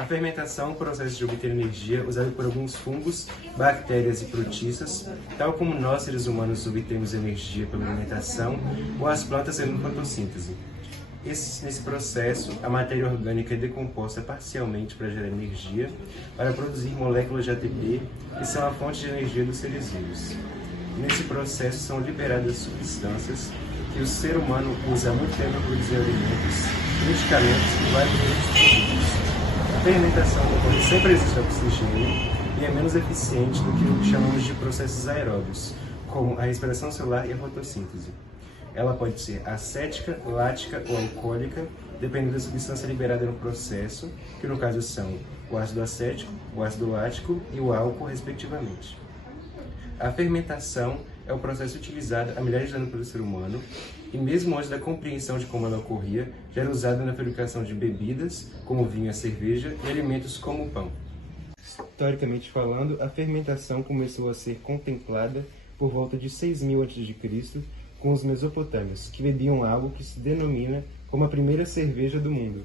A fermentação é um processo de obter energia usado por alguns fungos, bactérias e protistas, tal como nós, seres humanos, obtemos energia pela alimentação ou as plantas pela fotossíntese. Nesse processo, a matéria orgânica é decomposta parcialmente para gerar energia, para produzir moléculas de ATP, que são a fonte de energia dos seres vivos. Nesse processo são liberadas substâncias que o ser humano usa há muito tempo para produzir alimentos, medicamentos e vários outros produtos. A fermentação ocorre sem presença de oxigênio e é menos eficiente do que o que chamamos de processos aeróbios, como a respiração celular e a fotossíntese. Ela pode ser acética, lática ou alcoólica, dependendo da substância liberada no processo, que no caso são o ácido acético, o ácido lático e o álcool, respectivamente. A fermentação é o processo utilizado há milhares de anos pelo ser humano e, mesmo antes da compreensão de como ela ocorria, já era usado na fabricação de bebidas, como o vinho e a cerveja, e alimentos como o pão. Historicamente falando, a fermentação começou a ser contemplada por volta de 6.000 a.C., com os mesopotâmios, que bebiam algo que se denomina como a primeira cerveja do mundo.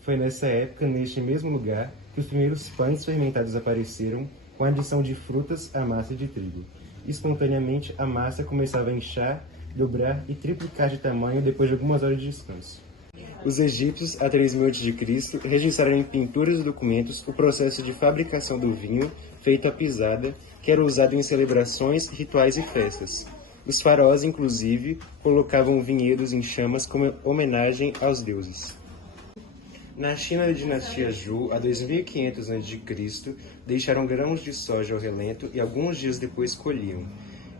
Foi nessa época, neste mesmo lugar, que os primeiros pães fermentados apareceram, com a adição de frutas à massa de trigo. Espontaneamente, a massa começava a inchar, dobrar e triplicar de tamanho depois de algumas horas de descanso. Os egípcios, há 3.000 a.C., registraram em pinturas e documentos o processo de fabricação do vinho, feito à pisada, que era usado em celebrações, rituais e festas. Os faraós, inclusive, colocavam vinhedos em chamas como homenagem aos deuses. Na China da dinastia Zhou, há 2.500 a.C., deixaram grãos de soja ao relento e alguns dias depois colhiam.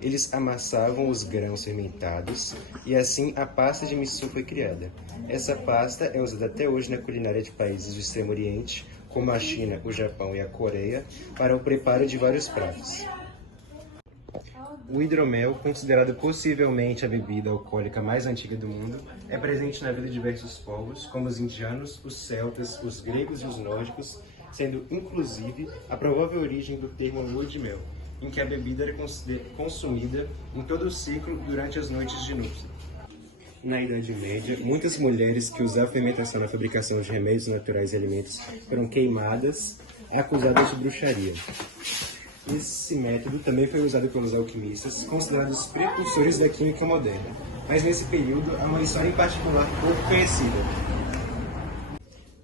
Eles amassavam os grãos fermentados e assim a pasta de miso foi criada. Essa pasta é usada até hoje na culinária de países do Extremo Oriente, como a China, o Japão e a Coreia, para o preparo de vários pratos. O hidromel, considerado possivelmente a bebida alcoólica mais antiga do mundo, é presente na vida de diversos povos, como os indianos, os celtas, os gregos e os nórdicos, sendo inclusive a provável origem do termo lua de mel, em que a bebida era consumida em todo o ciclo durante as noites de núpcia. Na Idade Média, muitas mulheres que usavam a fermentação na fabricação de remédios naturais e alimentos foram queimadas, acusadas de bruxaria. Esse método também foi usado pelos alquimistas, considerados precursores da química moderna, mas nesse período há uma história em particular pouco conhecida.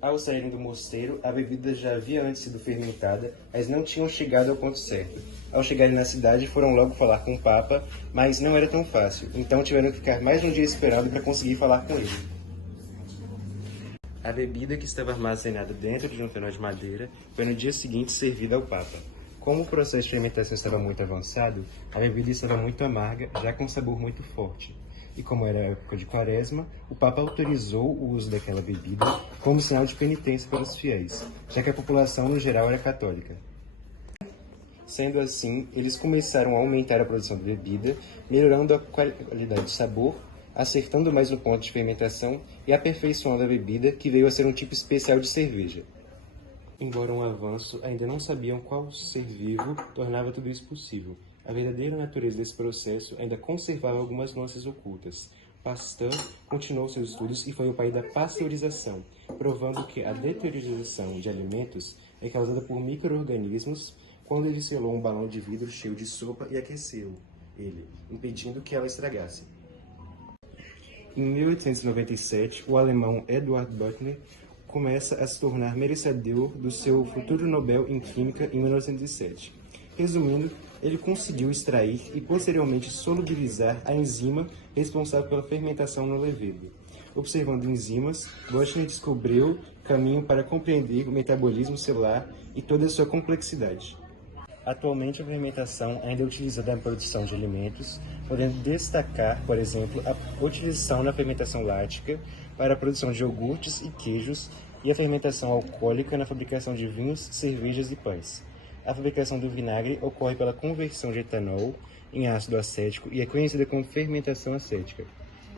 Ao saírem do mosteiro, a bebida já havia antes sido fermentada, mas não tinham chegado ao ponto certo. Ao chegarem na cidade, foram logo falar com o Papa, mas não era tão fácil, então tiveram que ficar mais um dia esperando para conseguir falar com ele. A bebida, que estava armazenada dentro de um fenó de madeira, foi no dia seguinte servida ao Papa. Como o processo de fermentação estava muito avançado, a bebida estava muito amarga, já com um sabor muito forte. E como era a época de Quaresma, o Papa autorizou o uso daquela bebida como sinal de penitência para os fiéis, já que a população no geral era católica. Sendo assim, eles começaram a aumentar a produção da bebida, melhorando a qualidade de sabor, acertando mais no ponto de fermentação e aperfeiçoando a bebida, que veio a ser um tipo especial de cerveja. Embora um avanço, ainda não sabiam qual ser vivo tornava tudo isso possível. A verdadeira natureza desse processo ainda conservava algumas nuances ocultas. Pasteur continuou seus estudos e foi o pai da pasteurização, provando que a deteriorização de alimentos é causada por micro-organismos quando ele selou um balão de vidro cheio de sopa e aqueceu ele, impedindo que ela estragasse. Em 1897, o alemão Eduard Buchner começa a se tornar merecedor do seu futuro Nobel em Química em 1907. Resumindo, ele conseguiu extrair e posteriormente solubilizar a enzima responsável pela fermentação no levedo. Observando enzimas, Buchner descobriu caminho para compreender o metabolismo celular e toda a sua complexidade. Atualmente, a fermentação ainda é utilizada na produção de alimentos, podendo destacar, por exemplo, a utilização na fermentação lática para a produção de iogurtes e queijos e a fermentação alcoólica na fabricação de vinhos, cervejas e pães. A fabricação do vinagre ocorre pela conversão de etanol em ácido acético e é conhecida como fermentação acética.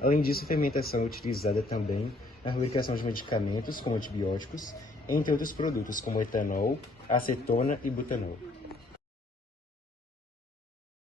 Além disso, a fermentação é utilizada também na fabricação de medicamentos, como antibióticos, entre outros produtos como etanol, acetona e butanol.